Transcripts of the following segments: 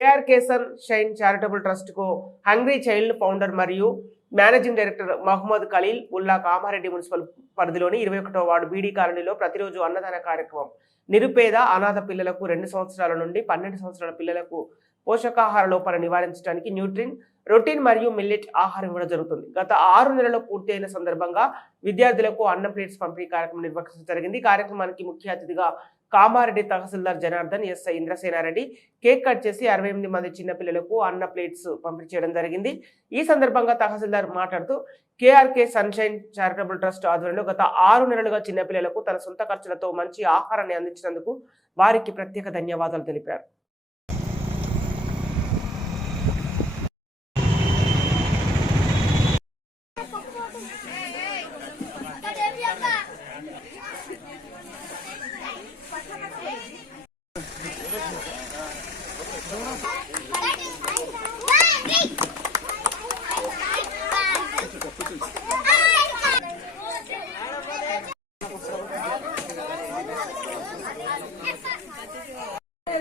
KR Kesar shine charitable ట్రస్ట్కు hungry child founder మరియు managing director Mohammed Khaleel Ulla Kamareddy municipal పరిధిలోని ఇరవై ఒకటో వార్డు బీడీ కాలనీలో ప్రతిరోజు అన్నదాన కార్యక్రమం. నిరుపేద అనాథ పిల్లలకు రెండు సంవత్సరాల నుండి పన్నెండు సంవత్సరాల పిల్లలకు పోషకాహార లోపాలను నివారించడానికి న్యూట్రిన్ రొటీన్ మరియు మిల్లెట్ ఆహారం ఇవ్వడం జరుగుతుంది. గత ఆరు నెలలు పూర్తయిన సందర్భంగా విద్యార్థులకు అన్నం ప్లేట్స్ పంపిణీ కార్యక్రమం నిర్వహించడం జరిగింది. కార్యక్రమానికి ముఖ్య అతిథిగా Kamareddy tahsildar Janardhan SI Indrasenareddy cake cut చేసి అరవై ఎనిమిది మంది చిన్నపిల్లలకు అన్న ప్లేట్స్ పంపిణీ చేయడం జరిగింది. ఈ సందర్భంగా తహసీల్దార్ మాట్లాడుతూ కేఆర్కే సన్షైన్ చారిటబుల్ ట్రస్ట్ ఆధ్వర్యంలో గత ఆరు నెలలుగా చిన్నపిల్లలకు తన సొంత ఖర్చులతో మంచి ఆహారాన్ని అందించినందుకు వారికి ప్రత్యేక ధన్యవాదాలు తెలిపారు.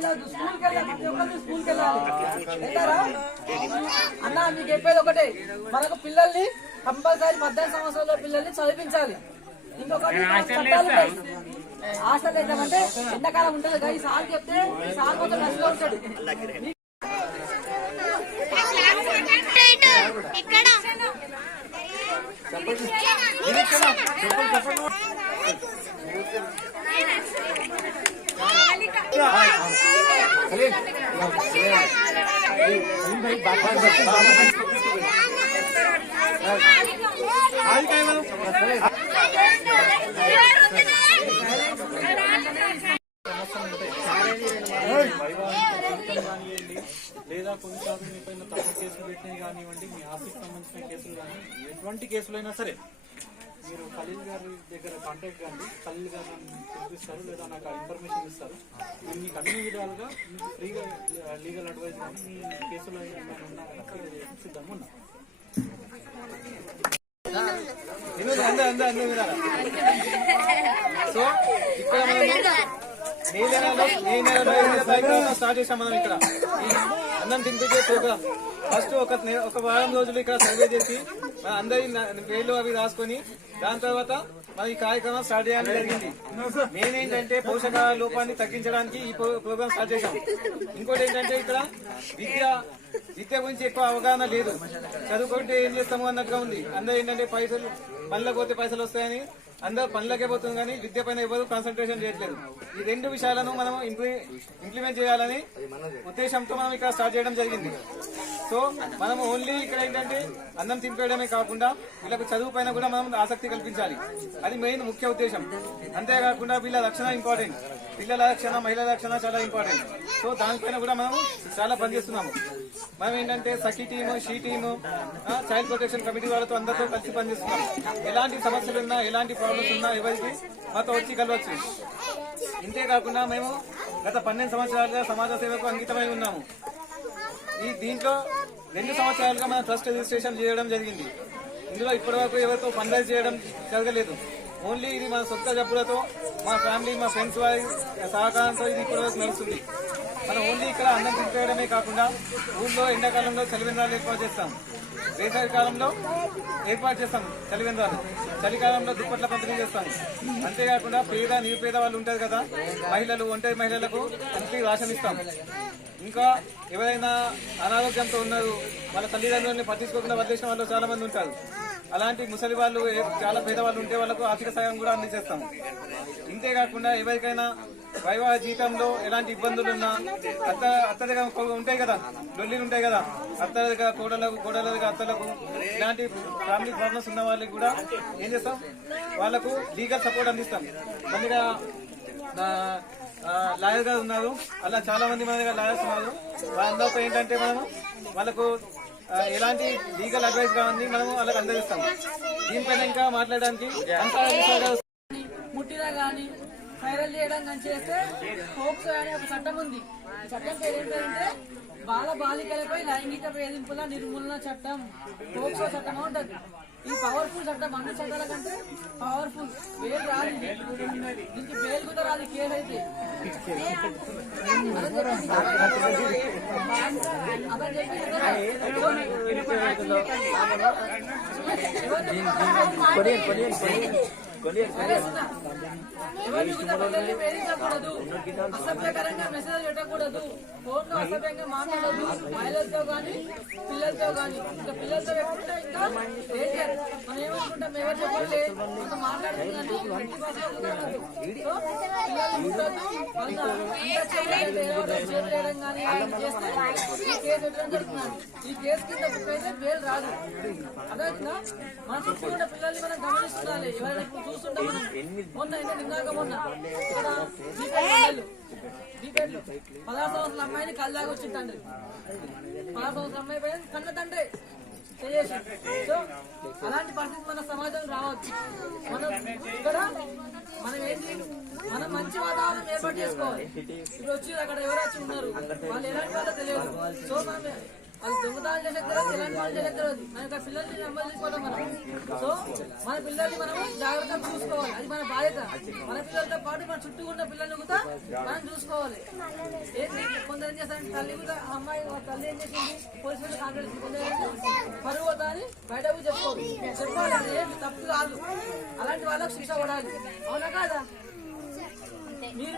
వెళ్ళొద్దు స్కూల్కి వెళ్ళాలి ప్రతి ఒక్కరు స్కూల్కి వెళ్ళాలి. వెళ్తారా అన్న మీకు చెప్పేది ఒకటే. మనకు పిల్లల్ని కంపల్సరీ పద్దెనిమిది సంవత్సరాల పిల్లల్ని చదివించాలి. ఇంకొకటి. హాస్టల్ ఏంటంటే ఎండాకాలం ఉంటుంది ఈ సార్ చెప్తే ఈ సార్ మొత్తం నష్టం లేదా కొన్నిసార్లు మీ పైన తప్పు కేసులు పెట్టినవి కానివ్వండి మీ ఆస్తికి సంబంధించిన కేసులు కానీ ఎటువంటి కేసులైనా సరే మీరు ఖలీల్ గారి దగ్గర కాంటాక్ట్ కండి ఖలీల్ గారు చూపిస్తారు లేదా నాకు ఇన్ఫర్మేషన్ ఇస్తారు. నేను మీకు అన్ని విధాలుగా మీకు ఫ్రీగా లీగల్ అడ్వైస్ కానీ మీ కేసులో ఏమైనా ఉన్నా కానీ సిద్ధంగా ఉన్నా సో ఇక్కడ స్టార్ట్ చేసాం మనం ఇక్కడ. ఈ అన్నం తినిపించే ప్రోగ్రామ్ ఫస్ట్ ఒక ఒక వారం రోజులు ఇక్కడ సర్వే చేసి అందరి పేర్లు అవి రాసుకొని దాని తర్వాత మనం ఈ కార్యక్రమం స్టార్ట్ చేయాలని జరిగింది. మెయిన్ ఏంటంటే లోపాన్ని తగ్గించడానికి ఈ ప్రోగ్రామ్ స్టార్ట్ చేశాం. ఇంకోటి ఏంటంటే ఇక్కడ విద్య విద్య గురించి ఎక్కువ అవగాహన లేదు. చదువుకుంటే ఏం చేస్తాము అన్నట్టుగా ఉంది. అందరూ ఏంటంటే పైసలు పనులకు పోతే పైసలు వస్తాయని అందరూ పనులకే పోతుంది కానీ విద్య పైన ఎవరు కాన్సన్ట్రేషన్ చేయట్లేదు. ఈ రెండు విషయాలను మనం ఇంప్లి- ఇంప్లిమెంట్ చేయాలని ఉద్దేశంతో మనం ఇక్కడ స్టార్ట్ చేయడం జరిగింది. సో మనం ఓన్లీ ఇక్కడ ఏంటంటే అన్నం తింపేయడమే కాకుండా వీళ్ళకు చదువు పైన కూడా మనం ఆసక్తి కల్పించాలి. అది మెయిన్ ముఖ్య ఉద్దేశం. అంతేకాకుండా వీళ్ళ రక్షణ ఇంపార్టెంట్ పిల్లల రక్షణ మహిళల రక్షణ చాలా ఇంపార్టెంట్ సో దానిపైన కూడా మనం చాలా పనిచేస్తున్నాము మనం ఏంటంటే Sakhi team she team child protection committee వాళ్ళతో అందరితో కలిసి పనిచేస్తున్నాం ఎలాంటి సమస్యలు ఉన్నా ఎలాంటి ప్రాబ్లమ్స్ ఉన్నా ఎవరికి మాతో వచ్చి కలవచ్చు. ఇంతే కాకుండా మేము గత పన్నెండు సంవత్సరాలుగా సమాజ సేవకు అంకితమై ఉన్నాము. ఈ దీంట్లో రెండు సంవత్సరాలుగా మనం ట్రస్ట్ రిజిస్ట్రేషన్ చేయడం జరిగింది. ఇందులో ఇప్పటివరకు ఎవరితో ఫండ్ రైజ్ చేయడం జరగలేదు. ఓన్లీ ఇది మన సొంత జబ్బులతో మా ఫ్యామిలీ మా ఫ్రెండ్స్ వారి సహకారంతో ఇది ఇప్పటివరకు నడుస్తుంది. మనం ఓన్లీ ఇక్కడ అన్నం తింటేయడమే కాకుండా ఊళ్ళో ఎండాకాలంలో చలివెంద్రాలు ఏర్పాటు చేస్తాం. వేసవి కాలంలో ఏర్పాటు చేస్తాం చలివెంద్రాలు. చలికాలంలో దుప్పట్ల పంపిణీ చేస్తాం. అంతేకాకుండా పేద నిరుపేద వాళ్ళు ఉంటారు కదా మహిళలు ఒంటరి మహిళలకు ఇంటికి రాషన్ ఇస్తాం. ఇంకా ఎవరైనా అనారోగ్యంతో ఉన్నారు వాళ్ళ తల్లిదండ్రులని పట్టించుకోకుండా వదిలేసిన వాళ్ళు చాలా మంది ఉంటారు. అలాంటి ముసలి వాళ్ళు చాలా పేదవాళ్ళు ఉంటే వాళ్ళకు ఆర్థిక సాయం కూడా అందించేస్తాం. ఇంతేకాకుండా ఎవరికైనా వైవాహ జీవితంలో ఎలాంటి ఇబ్బందులు ఉన్నా అత్త అత్తదిగా ఉంటాయి కదా డొల్లీలు ఉంటాయి కదా అత్తదిగా కోడలకు కోడలకు అత్తలకు ఇలాంటి ఫ్యామిలీ ప్రాబ్లమ్స్ ఉన్న వాళ్ళకి కూడా ఏం చేస్తాం? వాళ్ళకు లీగల్ సపోర్ట్ అందిస్తాం. మళ్ళీగా లాయర్ గారు ఉన్నారు. అలా చాలా మంది మన దగ్గర లాయర్స్ ఉన్నారు. వాళ్ళందరితో ఏంటంటే మనము వాళ్ళకు ఎలాంటి లీగల్ అడ్వైస్ కావాలని మనము వాళ్ళకి అందజేస్తాం దీనిపైన ఇంకా మాట్లాడడానికి గానీ వైరల్ చేయడం కానీ చేస్తే ఫోక్స్ అని ఒక చట్టం ఉంది. చట్టం పేరు ఏంటంటే బాల బాలికలపై లైంగిక వేధింపుల నిర్మూలన చట్టం. పోక్సో చట్టం ఉంటుంది? ఈ పవర్ఫుల్ చట్టం అన్ని చట్టాల కంటే పవర్ఫుల్ బెయిల్ రాదు. దీనికి బెయిల్ కూడా రాదు కేసు అయితే. అదని చెప్పి ఎవరిని వేధించకూడదు అసభ్యకరంగా మెసేజ్ పెట్టకూడదు ఫోన్లో అసభ్యంగా మాట్లాడదు మహిళలతో గాని పిల్లలతో గాని. ఇంకా పిల్లలతో పెట్టుకుంటే ఇంకా డేంజర్ మనం ఏమనుకుంటాం ఎవరు చెప్పలే? మనం భాషలో కుదరదు. సో పిల్లల్ని కుదరదు వాళ్ళ అంతా కానీ చేస్తే ఈ కేసు ఈ కేసు కింద బుక్ అయితే బెయిల్ రాదు. అదే మన చుట్టూ ఉన్న పిల్లల్ని మనం గమనిస్తుండాలి ఎవరైనా చూస్తుంటాం మనం మొన్న అయితే నిన్నాక మొన్న ఇక్కడ బీపేట్లు పదహారు సంవత్సరాల అమ్మాయిని కళ్ళాగా వచ్చిందండి. పదహారు సంవత్సరాల అమ్మాయి పైన కన్న తండ్రి చేసి. సో అలాంటి పరిస్థితి మన సమాజం రావచ్చు. మనం ఇక్కడ మనం ఏంటి ఏర్పాటు చేసుకోవాలి. ఇప్పుడు వచ్చి అక్కడ ఎవరు వచ్చి ఉన్నారు? వాళ్ళు ఎలాంటి వాళ్ళో తెలియదు. సో మనం వాళ్ళు దొంగతనాలు చేసే తెలియదు ఎలాంటి వాళ్ళు చేసే తెలియదు మన యొక్క పిల్లల్ని నెంబర్ తీసుకోవడం మనం. సో మన పిల్లల్ని మనం జాగ్రత్తగా చూసుకోవాలి. అది మన బాధ్యత. మన పిల్లలతో పాటు మన చుట్టూ ఉన్న పిల్లల్ని కూడా మనం చూసుకోవాలి. ఏంటి? కొందరు ఏం చేస్తారంటే తల్లి కూడా ఆ అమ్మాయి తల్లి ఏం చేసింది? పోలీసులు వాళ్ళు కాంటాక్ట్ కొందరు పరువు పోతా అని బయటకు చెప్పుకోరు చెప్పాలి అది ఏం తప్పు కాదు. అలాంటి వాళ్ళకు శిక్ష పడాలి. అవునా కాదా? మీరు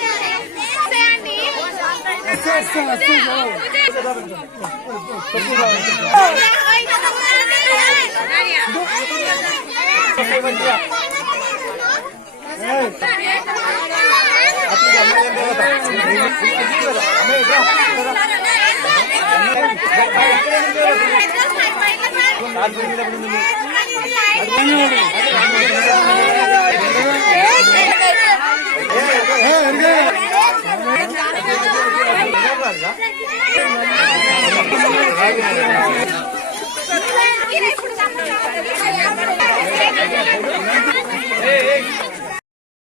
Hey, hey, hey. లేకపోతే ఇప్పుడు